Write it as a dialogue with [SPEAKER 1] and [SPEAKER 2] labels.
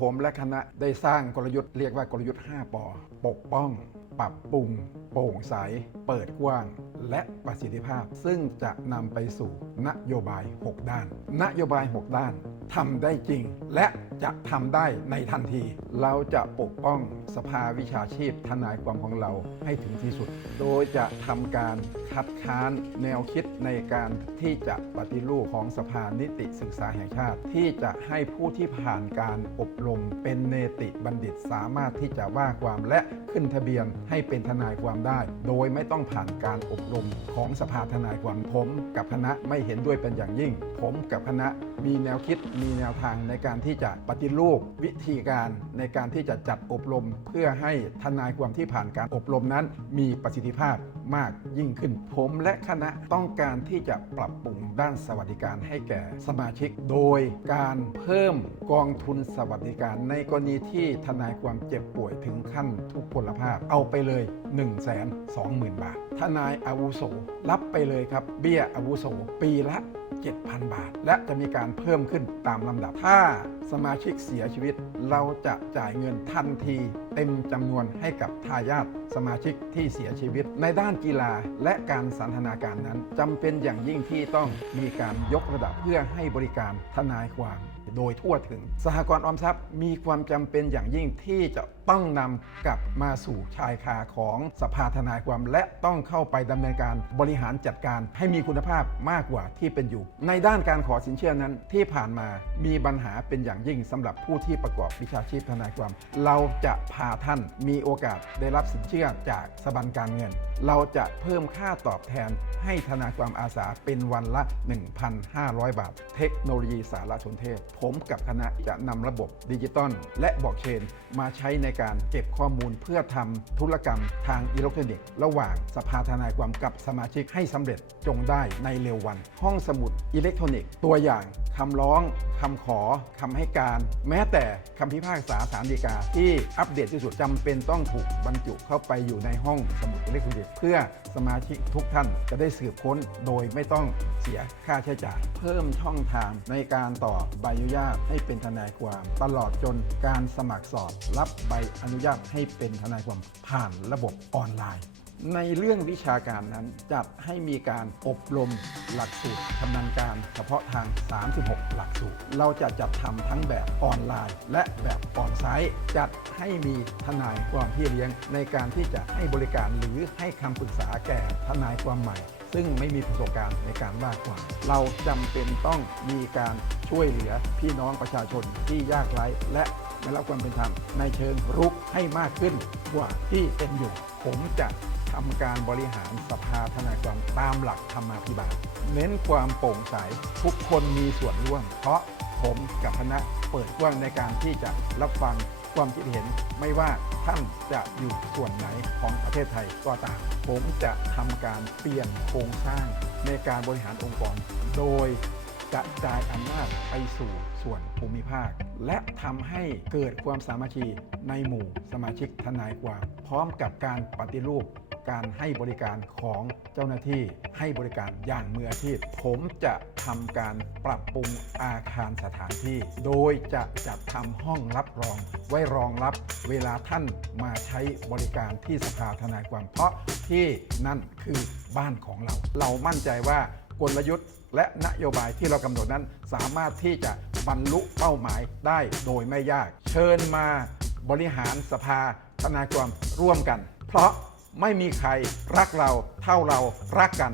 [SPEAKER 1] ผมและคณะได้สร้างกลยุทธ์เรียกว่ากลยุทธ์ 5ปอปกป้อง ปรับปรุง โปร่งใส เปิดกว้าง และประสิทธิภาพ ซึ่งจะนำไปสู่นโยบาย 6 ด้าน นโยบาย 6 ด้านทำได้จริง และจะทำได้ในทันที เราจะปกป้องสภาวิชาชีพทนายความของเราให้ถึงที่สุด โดยจะทำการคัดค้านแนวคิดในการที่จะปฏิรูปของสภานิติศึกษาแห่งชาติ ที่จะให้ผู้ที่ผ่านการอบรมเป็นเนติบัณฑิตสามารถที่จะว่าความและขึ้นทะเบียนให้เป็นทนายความได้ โดยไม่ต้องผ่านการอบรมของสภาทนายความผมกับคณะไม่เห็นด้วยเป็นอย่างยิ่ง ผมกับคณะมีแนวคิดมีแนวทางในการที่จะปฏิรูปวิธีการในการที่จะจัดอบรม เพื่อให้ทนายความที่ผ่านการอบรมนั้น มีประสิทธิภาพมากยิ่งขึ้น ผมและคณะต้องการที่จะปรับปรุงด้านสวัสดิการให้แก่สมาชิก โดยการเพิ่มกองทุนสวัสดิการในกรณีที่ทนายความเจ็บป่วยถึงขั้นทุพพลภาพ เอาไปเลย 1 2 0 0 0 0 บาท ทนายอาวุโสรับไปเลยครับ เบี้ยอาวุโสปีละ7,000 บาท และจะมีการเพิ่มขึ้นตามลำดับ ถ้าสมาชิกเสียชีวิต เราจะจ่ายเงินทันที เต็มจำนวนให้กับทายาทสมาชิกที่เสียชีวิต ในด้านกีฬาและการสันทนาการนั้นจำเป็นอย่างยิ่งที่ต้องมีการยกระดับเพื่อให้บริการทนายความ โดยทั่วถึง สหกรณ์ออมทรัพย์มีความจำเป็นอย่างยิ่งที่จะต้องนำกลับมาสู่ชายคาของสภาทนายความ และต้องเข้าไปดำเนินการบริหารจัดการให้มีคุณภาพมากกว่าที่เป็นอยู่ ในด้านการขอสินเชื่อนั้นที่ผ่านมามีปัญหาเป็นอย่างยิ่งสำหรับผู้ที่ประกอบวิชาชีพทนายความ เราจะพาท่านมีโอกาสได้รับสินเชื่อจากสถาบันการเงิน เราจะเพิ่มค่าตอบแทนให้ทนายความอาสาเป็นวันละ 1,500 บาท เทคโนโลยีสารสนเทศผมกับคณะจะนำระบบดิจิตอลและบล็อกเชน มาใช้ในการเก็บข้อมูลเพื่อทำธุรกรรมทางอิเล็กทรอนิกส์ระหว่างสภาทนายความกับสมาชิกให้สำเร็จจงได้ในเร็ววัน ห้องสมุดอิเล็กทรอนิกส์ตัวอย่างคำร้องคำขอคำให้การ แม้แต่คำพิพากษาศาลฎีกา ที่อัปเดตที่สุดจำเป็นต้องถูกบรรจุเข้าไปอยู่ในห้องสมุดอิเล็กทรอนิกส์เพื่อสมาชิกทุกท่านจะได้สืบค้นโดยไม่ต้องเสียค่าใช้จ่าย เพิ่มช่องทางในการต่อใบอนุญาตให้เป็นทนายความ ตลอดจนการสมัครสอบ รับใบอนุญาตให้เป็นทนายความผ่านระบบออนไลน์ ในเรื่องวิชาการนั้นจัดให้มีการอบรมหลักสูตรชำนาญการเฉพาะทาง 36 หลักสูตร เราจะจัดทำทั้งแบบออนไลน์ และแบบออนไซต์จัดให้มีทนายความพี่เลี้ยง ในการที่จะให้บริการหรือให้คำปรึกษาแก่ทนายความใหม่ ซึ่งไม่มีประสบการณ์ในการว่าความ เราจำเป็นต้องมีการช่วยเหลือพี่น้องประชาชนที่ยากไร้และได้รับความเป็นธรรมในเชิงรุกให้มากขึ้นกว่าที่เป็นอยู่ ผมจะ ทำการบริหารสภาทนายความตามหลักธรรมาภิบาล เน้นความโปร่งใสทุกคนมีส่วนร่วม เพราะผมกับคณะเปิดกว้างในการที่จะรับฟังความคิดเห็นไม่ว่าท่านจะอยู่ส่วนไหนของประเทศไทยก็ตาม ผมจะทำการเปลี่ยนโครงสร้างในการบริหารองค์กร โดยกระจายอำนาจไปสู่ส่วนภูมิภาค และทำให้เกิดความสามัคคีในหมู่สมาชิกทนายความ พร้อมกับการปฏิรูป การให้บริการของเจ้าหน้าที่ให้บริการอย่างมืออาชีพ ผมจะทำการปรับปรุงอาคารสถานที่ โดยจะจัดทำห้องรับรอง ไว้รองรับเวลาท่านมาใช้บริการที่สภาทนายความเพราะที่นั่นคือบ้านของเรา เรามั่นใจว่ากลยุทธ์และนโยบายที่เรากำหนดนั้น สามารถที่จะบรรลุเป้าหมายได้โดยไม่ยาก เชิญมาบริหารสภาทนายความร่วมกัน เพราะ ไม่มีใครรักเราเท่าเรารักกัน